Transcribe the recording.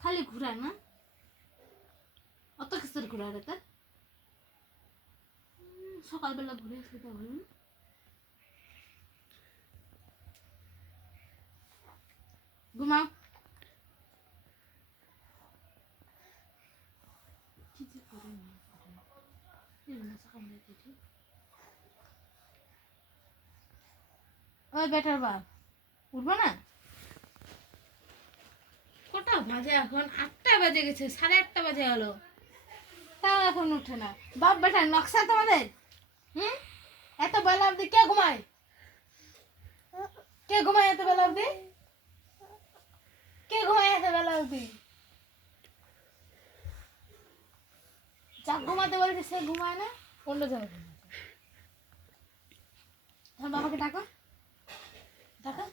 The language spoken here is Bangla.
খালি ঘুরায় না, অত কিছুর ঘুরায় রে তার। সকালবেলা ঘুরে আসলে তা ভালো না? ঘুমাও। কি যে করে না সকাল থেকে। ওই বেটার বাপ উঠবো না? কটা বাজে এখন? 8টা বাজে গেছে, 8:30 বাজে গেল, তাও এখন উঠে না। বাপ বেটার নকশা তোমাদের। এত বেলা অবধি কে ঘুমায়? কে ঘুমায় এত বেলা অবধি? কে ঘুমায় এত বেলা অবধি? যা ঘুমাতে বলছে সে ঘুমায় না, অন্য জায়গায় ঘুমায়। বাবাকে ডাকো, ডাকো।